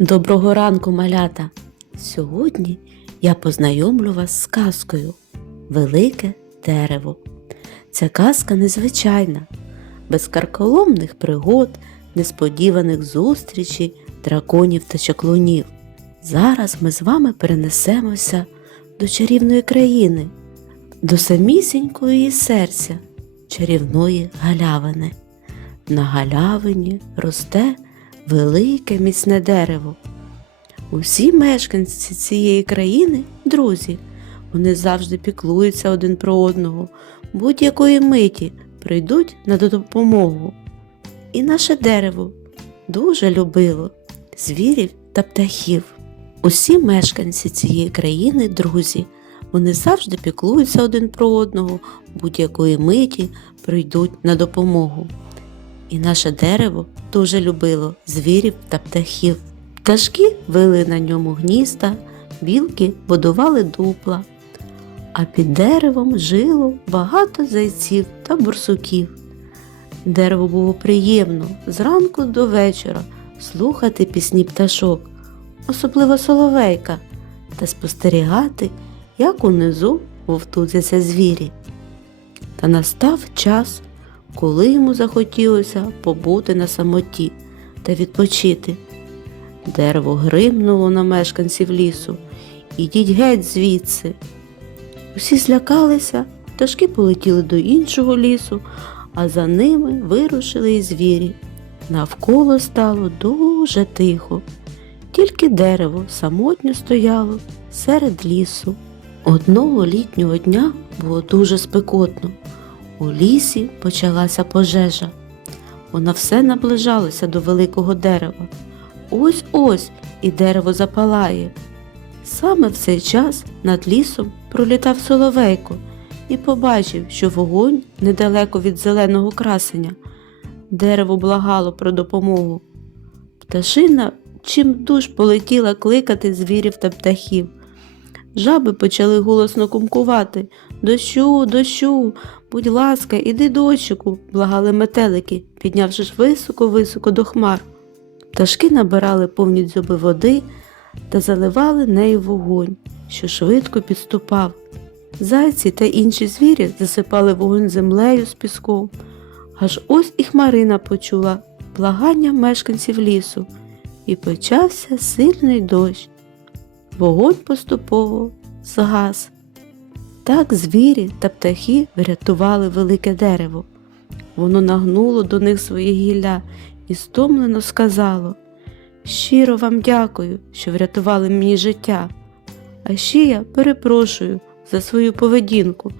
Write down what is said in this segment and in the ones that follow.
Доброго ранку, малята! Сьогодні я познайомлю вас з казкою Велике дерево. Ця казка незвичайна, без карколомних пригод, несподіваних зустрічей, драконів та чаклунів. Зараз ми з вами перенесемося до чарівної країни, до самісінького її серця, чарівної галявини. На галявині росте велике міцне дерево. Усі мешканці цієї країни друзі. Вони завжди піклуються один про одного, будь-якої миті прийдуть на допомогу. І наше дерево дуже любило звірів та птахів. Усі мешканці цієї країни друзі. Вони завжди піклуються один про одного, будь-якої миті прийдуть на допомогу. І наше дерево дуже любило звірів та птахів. Пташки вили на ньому гнізда, білки будували дупла, а під деревом жило багато зайців та бурсуків. Дерево було приємно зранку до вечора слухати пісні пташок, особливо соловейка, та спостерігати, як унизу вовтузяться звірі. Та настав час, коли йому захотілося побути на самоті та відпочити. Дерево гримнуло на мешканців лісу. Ідіть геть звідси. Усі злякалися, пташки полетіли до іншого лісу, а за ними вирушили і звірі. Навколо стало дуже тихо, тільки дерево самотньо стояло серед лісу. Одного літнього дня було дуже спекотно. У лісі почалася пожежа. Вона все наближалася до великого дерева. Ось ось і дерево запалає. Саме в цей час над лісом пролітав соловейко і побачив, що вогонь недалеко від зеленого красення. Дерево благало про допомогу. Пташина чим душ полетіла кликати звірів та птахів. Жаби почали голосно кумкувати. Дощу, дощу, будь ласка, іди дощику, благали метелики, піднявшись високо-високо до хмар. Пташки набирали повні дзьоби води та заливали нею вогонь, що швидко підступав. Зайці та інші звірі засипали вогонь землею з піском. Аж ось і хмарина почула благання мешканців лісу, і почався сильний дощ. Вогонь поступово згас. Так звірі та птахи врятували велике дерево. Воно нагнуло до них своє гілля і стомлено сказало Щиро вам дякую, що врятували мені життя. А ще я перепрошую за свою поведінку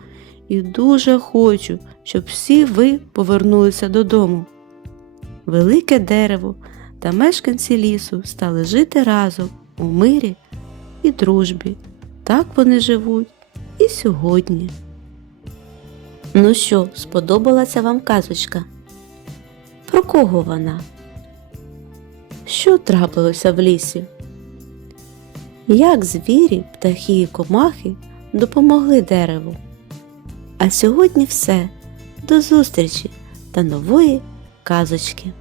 і дуже хочу, щоб всі ви повернулися додому. Велике дерево та мешканці лісу стали жити разом у мирі і дружбі. Так вони живуть і сьогодні. Ну що, сподобалася вам казочка? Про кого вона? Що трапилося в лісі? Як звірі, птахи і комахи допомогли дереву? А сьогодні все. До зустрічі та нової казочки!